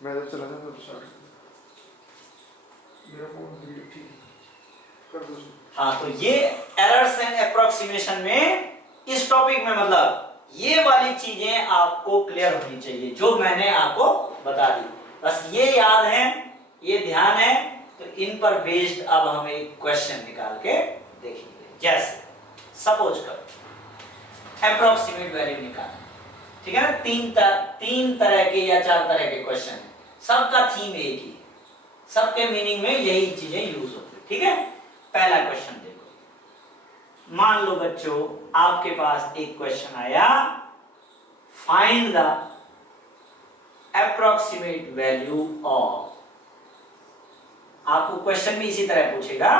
मैं जब चला जाता तो स्टार्ट मेरा फोन वीडियो ठीक कर दो। हाँ, तो ये एरर्स एंड अप्रोक्सीमेशन में इस टॉपिक में मतलब ये वाली चीजें आपको क्लियर होनी चाहिए जो मैंने आपको बता दी। बस ये याद है, ये ध्यान है, तो इन पर बेस्ड अब हम एक क्वेश्चन निकाल के देखेंगे। जैसे सपोज करो अप्रोक्सीमेट वैल्यू निकालना, ठीक है ना। तीन तरह के या 4 तरह के क्वेश्चन है, सबका थीम एक ही, सबके मीनिंग में यही चीजें यूज होती है, ठीक है। पहला क्वेश्चन देखो, मान लो बच्चों आपके पास एक क्वेश्चन आया, find the approximate value of, आपको क्वेश्चन भी इसी तरह पूछेगा,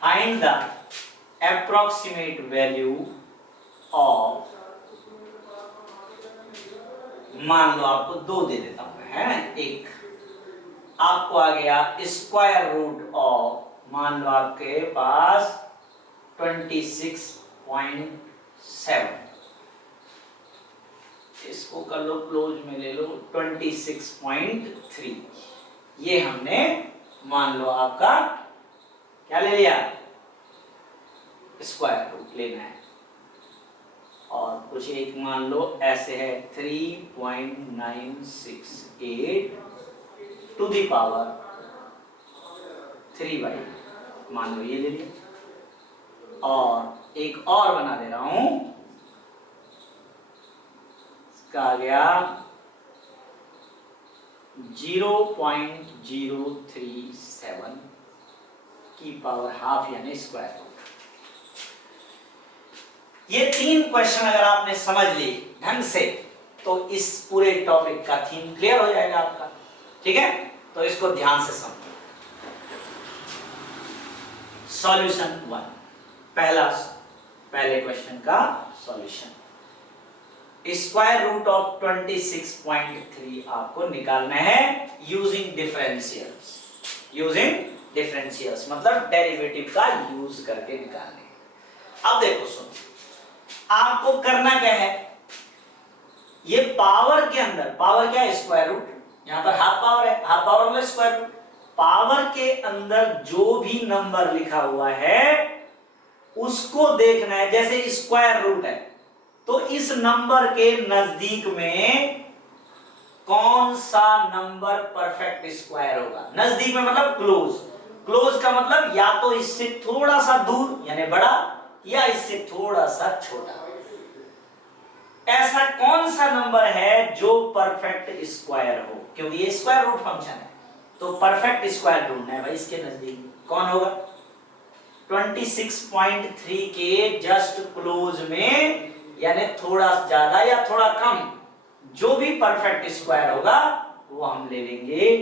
find the approximate value of, मान लो आपको 2 दे देता हूं मैं, है एक आपको आ गया स्क्वायर रूट ऑफ, मान लो आपके पास 26.7, इसको कर लो क्लोज में ले लो 26.3, ये हमने मान लो आपका क्या ले लिया, स्क्वायर रूट लेना है। और कुछ एक मान लो ऐसे है 3.968 टू दी पावर 3/, मान लो ये ले लिया। और एक और बना दे रहा हूं, इसका आ गया 0.037 की पावर हाफ यानी स्क्वायर रूट। ये 3 क्वेश्चन अगर आपने समझ ली ढंग से तो इस पूरे टॉपिक का थीम क्लियर हो जाएगा आपका, ठीक है। तो इसको ध्यान से समझो। सॉल्यूशन 1, पहले क्वेश्चन का सॉल्यूशन, स्क्वायर रूट ऑफ 26.3 आपको निकालना है यूजिंग डिफरेंशियल्स, मतलब डेरिवेटिव का यूज करके निकालने। अब देखो सुनो, आपको करना क्या है, ये पावर के अंदर, पावर क्या है स्क्वायर रूट, यहां पर हाफ पावर है, हाफ पावर मतलब स्क्वायर रूट, पावर के अंदर जो भी नंबर लिखा हुआ है उसको देखना है। जैसे स्क्वायर रूट है तो इस नंबर के नजदीक में कौन सा नंबर परफेक्ट स्क्वायर होगा, नजदीक में मतलब क्लोज, क्लोज का मतलब या तो इससे थोड़ा सा दूर यानी बड़ा या इससे थोड़ा सा छोटा। ऐसा कौन सा नंबर है जो परफेक्ट स्क्वायर हो, क्योंकि ये स्क्वायर रूट फंक्शन है तो परफेक्ट स्क्वायर ढूंढना है भाई। इसके नजदीक कौन होगा, 26.3 के जस्ट क्लोज में यानी थोड़ा ज्यादा या थोड़ा कम, जो भी परफेक्ट स्क्वायर होगा वो हम ले लेंगे,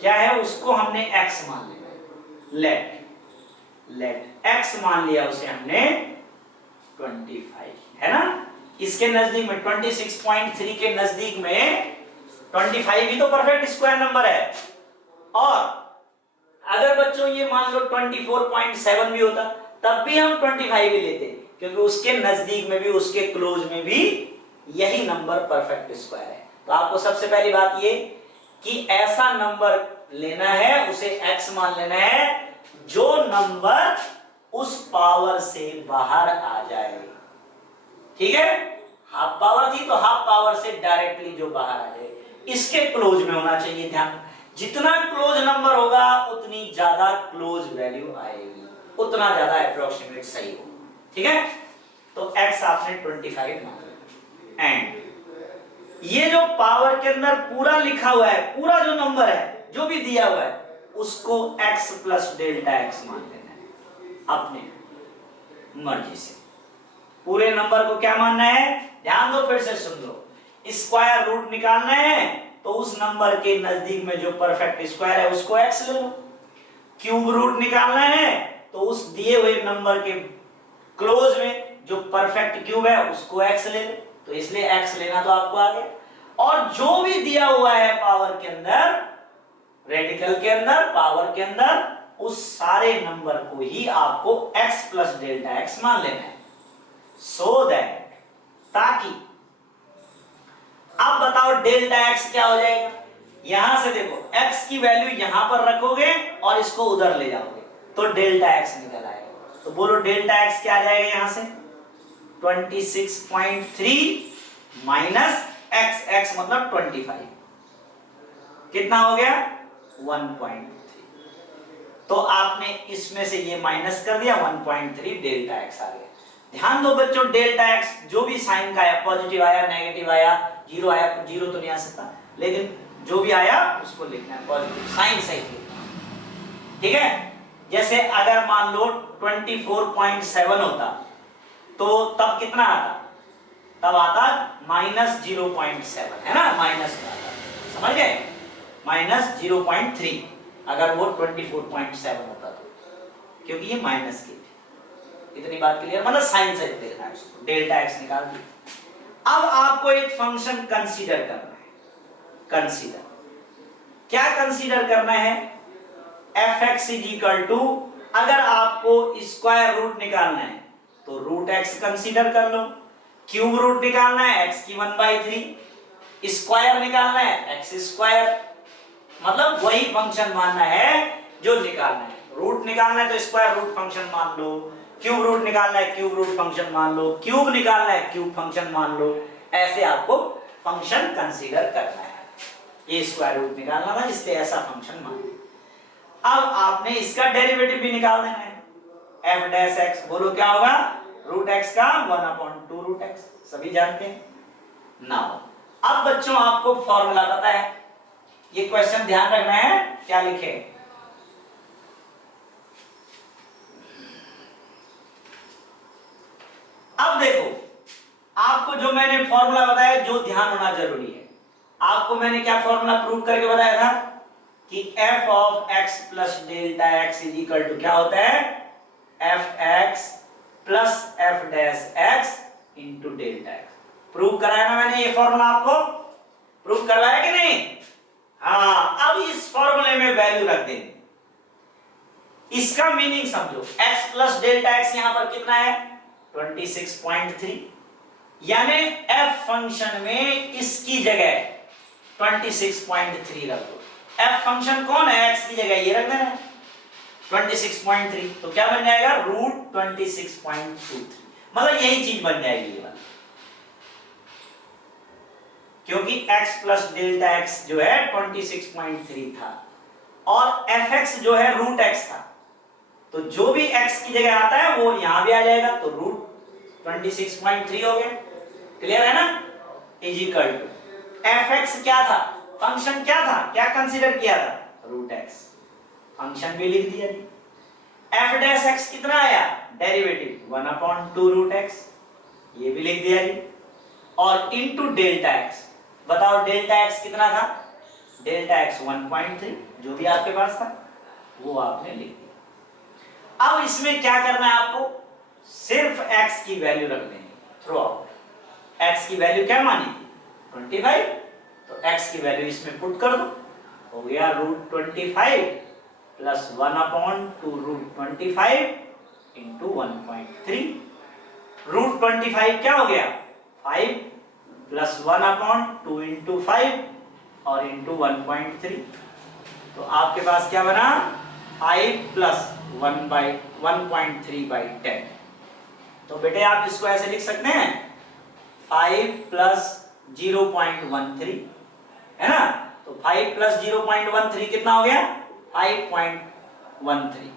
क्या है उसको हमने x मान लेना है, लेट x मान लिया उसे हमने 25, है ना। इसके नजदीक में 26.3 के नजदीक में 25 भी तो परफेक्ट स्क्वायर नंबर है। और अगर बच्चों ये मान लो 24.7 भी होता तब भी हम 25 ही लेते, क्योंकि उसके नजदीक में भी उसके क्लोज में भी यही नंबर परफेक्ट स्क्वायर है। तो आपको सबसे पहली बात ये कि ऐसा नंबर लेना है, उसे x मान लेना है जो नंबर उस पावर से बाहर आ जाए, ठीक है। हाफ पावर थी तो हाफ पावर से डायरेक्टली जो बाहर आ जाए, इसके क्लोज में होना चाहिए। ध्यान, जितना क्लोज नंबर होगा उतनी ज्यादा क्लोज वैल्यू आएगी, उतना ज्यादा अप्रोक्सीमेट सही होगा, ठीक है। तो x आपने 25 मान लिया, एंड ये जो पावर के अंदर पूरा लिखा हुआ है, पूरा जो नंबर है जो भी दिया हुआ है उसको x प्लस डेल्टा x मान लेना है अपने मर्जी से। पूरे नंबर को क्या मानना है, ध्यान दो, फिर से सुन लो, स्क्वायर रूट निकालना है तो उस नंबर के नजदीक में जो परफेक्ट स्क्वायर है उसको x ले लो। क्यूब रूट निकालना है तो उस दिए हुए नंबर के क्लोज में जो परफेक्ट क्यूब है उसको x ले लो, तो इसलिए x लेना तो आपको आ गया। और जो भी दिया हुआ है पावर के अंदर, रेडिकल के अंदर, पावर के अंदर, उस सारे नंबर को ही आपको x प्लस डेल्टा x मान लेना है, सो दैट, ताकि अब बताओ डेल्टा एक्स क्या हो जाएगा, यहां से देखो x की वैल्यू यहां पर रखोगे और इसको उधर ले जाओगे तो डेल्टा एक्स निकल आएगा। तो बोलो डेल्टा एक्स क्या आ जाएगा यहां से 26.3 माइनस x, x मतलब 25, कितना हो गया 1.3। तो आपने इसमें से ये माइनस कर दिया 1.3 डेल्टा एक्स आ गया। ध्यान दो बच्चों डेल्टा एक्स जो भी साइन का आया, पॉजिटिव आया, नेगेटिव आया, जीरो आया, जीरो तो नहीं आ सकता, लेकिन जो भी आया उसको लिखना है पॉजिटिव, साइन सही लिखना, ठीक है। जैसे अगर मान लो 24.7 होता तो तब कितना आता, तब आता -0.7 है ना, माइनस में आता, समझ गए, -0.3 अगर वो 24.7 होता तो, क्योंकि ये माइनस की थी। इतनी बात क्लियर, मतलब साइन से देखना है, डेल्टा एक्स निकाल दिया। अब आपको एक फंक्शन कंसीडर करना है, कंसीडर क्या कंसीडर करना है, fx इज इक्वल टू, अगर आपको स्क्वायर रूट निकालना है तो रूट x कंसीडर कर लो, क्यूब रूट निकालना है x की 1/3, स्क्वायर निकालना है x स्क्वायर, मतलब वही फंक्शन मानना है जो निकालना है। रूट निकालना है तो स्क्वायर रूट फंक्शन मान लो, क्यूब रूट निकालना है क्यूब रूट फंक्शन मान लो, क्यूब निकालना है क्यूब फंक्शन मान लो, ऐसे आपको फंक्शन कंसीडर करना है। ये स्क्वायर रूट निकालना था इसलिए ऐसा फंक्शन मान लो। अब आपने इसका डेरिवेटिव भी निकाल देना है, f डैश x, बोलो क्या होगा, रूट x का 1/2 रूट x, सभी जानते हैं ना। अब बच्चों आपको फॉर्मूला पता है, ये क्वेश्चन ध्यान रखना है क्या लिखे, अब देखो आपको जो मैंने फॉर्मूला बताया, जो ध्यान होना जरूरी है, आपको मैंने क्या फॉर्मूला प्रूव करके बताया था कि f of x plus delta x is equal to क्या होता है, fx plus f dash x into delta x। Prove कराया ना मैंने, ये फॉर्मूला आपको प्रूव करवाया कि नहीं, हाँ। अब इस फॉर्मूले में वैल्यू रख देंगे, इसका मीनिंग समझो, x प्लस डेल्टा x यहां पर कितना है 26.3, यानी f फंक्शन में इसकी जगह 26.3 रख दो। f फंक्शन कौन है, x की जगह ये रख देना है 26.3, तो क्या बन जाएगा रूट 26.23, मतलब यही चीज बन जाएगी ये वाला, क्योंकि x प्लस डेल्टा x जो है 26.3 था और fx जो है रूट x था, तो जो भी x की जगह आता है वो यहां भी आ जाएगा, तो रूट 26.3 हो गया, क्लियर है ना, इज इक्वल टू fx क्या था, फंक्शन क्या था, क्या कंसीडर किया था रूट x, फंक्शन भी लिख दिया जी। f डैश x कितना आया, डेरिवेटिव 1/2 रूट x, ये भी लिख दिया जी, और इनटू डेल्टा x, बताओ डेल्टा x कितना था, डेल्टा x 1.3 जो भी आपके पास था वो आपने लिख दिया। अब इसमें क्या करना है आपको, सिर्फ x की वैल्यू रख देंगे थ्रू आउट, x की वैल्यू क्या मानी थी 25, तो x की वैल्यू इसमें पुट कर दो, हो गया root 25 plus 1/2 root 25 into 1.3, root 25 क्या हो गया 5 प्लस 1/2 इंटू 5 और इंटू 1.3, तो आपके पास क्या बना 5 प्लस 1/1.3/10। तो बेटे आप इसको ऐसे लिख सकते हैं 5 प्लस 0.13 है ना, तो 5 प्लस 0.13 कितना हो गया 5.13,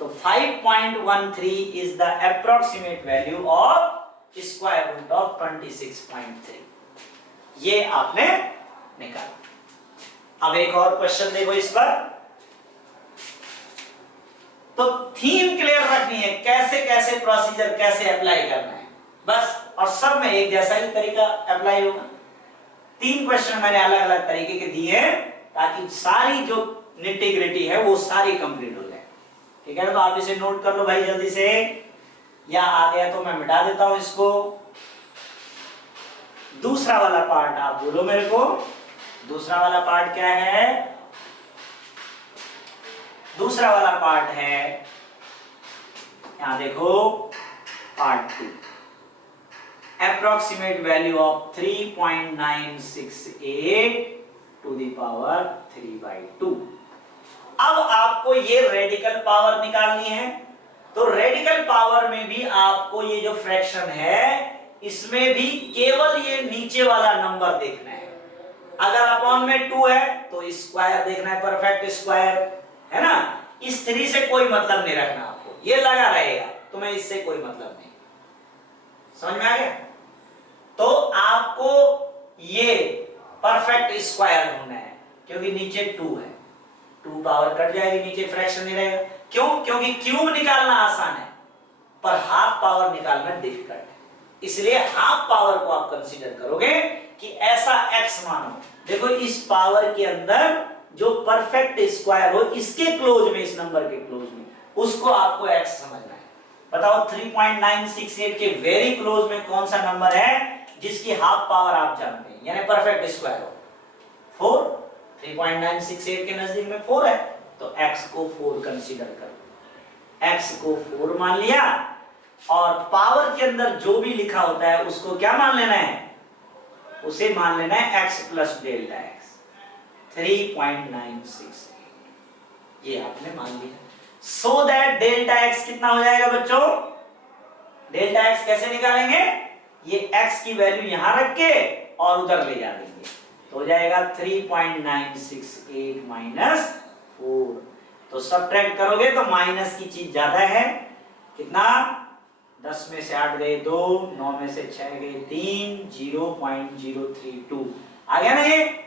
तो 5.13 is the approximate value of square root of 26.3, ये आपने निकाला। अब एक और क्वेश्चन देखो इस पर, तो थीम क्लियर रखनी है, कैसे कैसे प्रोसीजर कैसे अप्लाई करना है बस, और सब में एक जैसा ही तरीका अप्लाई होगा। 3 क्वेश्चन मैंने अलग अलग तरीके के दिए हैं ताकि सारी जो निटी ग्रिटी है वो सारी कंप्लीट हो जाए, ठीक है। तो आप इसे नोट कर लो भाई जल्दी से, या आ गया तो मैं मिटा देता हूं इसको। दूसरा वाला पार्ट आप बोलो मेरे को, दूसरा वाला पार्ट क्या है, दूसरा वाला पार्ट है, यहां देखो part 2, approximate value of 3.968 to the power 3/2। अब आपको ये रेडिकल पावर निकालनी है, तो रेडिकल पावर में भी आपको ये जो फ्रैक्शन है इसमें भी केवल ये नीचे वाला नंबर देखना है। अगर अपॉन में 2 है तो स्क्वायर देखना है, परफेक्ट स्क्वायर, है ना। इस 3 से कोई मतलब नहीं रखना आपको, ये लगा रहेगा, तुम्हें इससे कोई मतलब नहीं। समझ में आ गया? तो आपको ये परफेक्ट स्क्वायर ढूंढना है, क्योंकि नीचे 2 है, 2 पावर कट जाएगी, नीचे फ्रैक्शन नहीं रहेगा। क्यों? क्योंकि क्यूब निकालना आसान है पर हाफ पावर निकालना डिफिकल्ट है, इसलिए हाफ पावर को आप कंसीडर करोगे कि ऐसा x मानो। देखो इस पावर के अंदर जो परफेक्ट स्क्वायर हो इसके क्लोज में, इस नंबर के क्लोज में, उसको आपको x समझना है। बताओ 3.968 के वेरी क्लोज में कौन सा नंबर है जिसकी हाफ पावर आप जानते हैं, यानी परफेक्ट स्क्वायर हो? 4। 3.968 के नजदीक में 4 है, तो x को 4 कंसीडर करो। x को 4 मान लिया, और पावर के अंदर जो भी लिखा होता है उसको क्या मान लेना है? उसे मान लेना है x प्लस डेल्टा x। 3.968 ये आपने मान लिया। सो दैट डेल्टा x कितना हो जाएगा बच्चों? डेल्टा x कैसे निकालेंगे? ये x की वैल्यू यहां रख के और उधर ले जा देंगे, तो हो जाएगा 3.968 माइनस 4। तो सब्ट्रैक्ट करोगे तो माइनस की चीज ज्यादा है। कितना? 10 में से 8 गए 2, 9 में से 6 गए 3, 0.032 आ गया ना, ये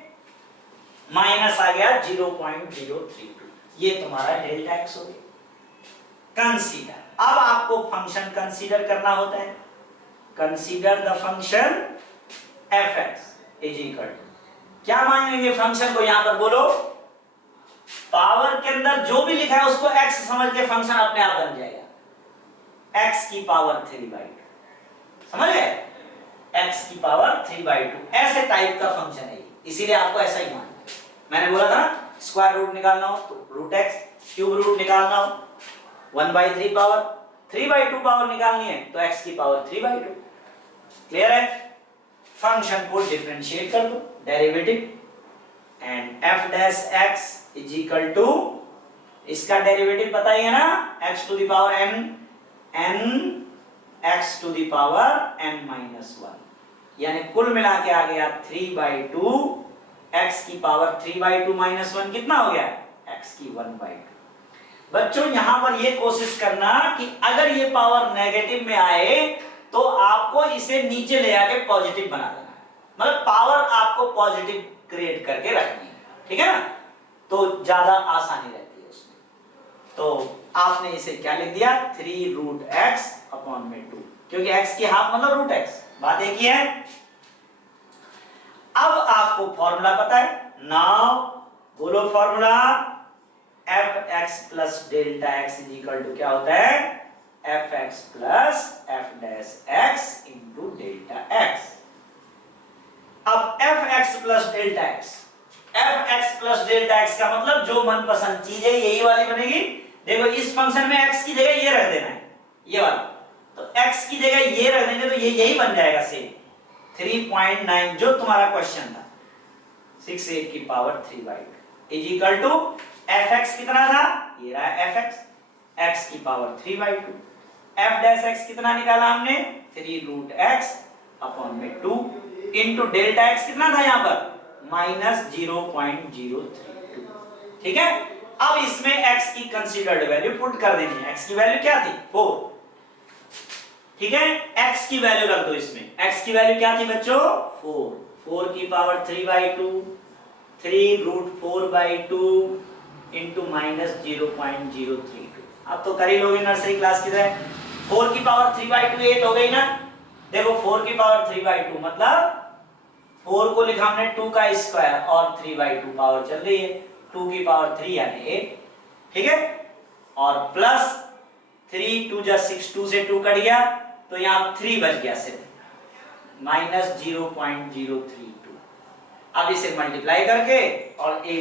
माइनस आ गया 0.032। ये तुम्हारा डेल्टा x हो गया। कंसीडर, अब आपको फंक्शन कंसीडर करना होता है। Consider the function fx is equal to, क्या मान लेंगे फंक्शन को? यहां पर बोलो, पावर के अंदर जो भी लिखा है उसको x समझ के फंक्शन अपने आप बन जाएगा। x की पावर 3/2, समझ गए? x की पावर 3/2 ऐसे टाइप का फंक्शन है, इसीलिए आपको ऐसा ही मानना है। मैंने बोला था ना, स्क्वायर रूट निकालना हो तो रूट x, क्यूब रूट निकालना हो 1/3 पावर, 3/2 पावर निकालनी है तो x की पावर 3/2। क्लियर है? फंक्शन को डिफरेंशिएट कर दो, derivative, and f dash x is equal to, इसका डेरिवेटिव पता ही है ना, x to the power n x to the power n minus 1, यानी कुल मिला के आ गया 3/2, x की पावर 3/2 माइनस 1 कितना हो गया? x की 1/2। बच्चों यहां पर ये कोशिश करना कि अगर ये पावर नेगेटिव में आए तो आपको इसे नीचे ले आके पॉजिटिव बना देना है, मतलब पावर आपको पॉजिटिव क्रिएट करके रखनी है, ठीक है ना, तो ज्यादा आसानी रहती है उसमें। तो आपने इसे क्या लिख दिया? 3√x/2, क्योंकि x की हाफ मतलब √x, बात एक ही है। अब आपको फॉर्मूला पता है, नाउ बोलो formula, fx plus delta x is equal to क्या होता है? fx plus f dash x into delta x। अब fx plus delta x, fx plus delta x का मतलब जो मनपसंद चीज है यही वाली बनेगी। देखो इस फंक्शन में x की जगह ये रख देना है, ये वाला, तो x की जगह ये रख देंगे तो ये यही बन जाएगा सेम 3.9 जो तुम्हारा क्वेश्चन था, 68 की power 3/2 is equal to fx कितना था? ये रहा fx, x की पावर 3/2, f डैश x कितना निकाला हमने? 3√x/2 इंटू डेल्टा x कितना था यहां पर? -0.032, ठीक है। अब इसमें x की कंसीडर्ड वैल्यू पुट कर देनी है। x की वैल्यू क्या थी? 4, ठीक है, x की वैल्यू रख दो इसमें। x की वैल्यू क्या थी बच्चों? 4, 4 की पावर 3/2, 3√4/2 इंटू -0.032। अब तो कर ही लोगे नर्सरी क्लास की तरह। 4 की पावर 3/2 8 हो गई ना। देखो 4 की पावर 3/2 मतलब 4 को लिखा हमने 2 का स्क्वायर और 3/2 पावर चल रही है, 2 की पावर 3 यानी 8, ठीक है, और प्लस 3 2 जा 6, 2 से 2 कट गया तो यहां 3 बच गया सिर्फ, -0.032। अब इसे मल्टीप्लाई करके और 8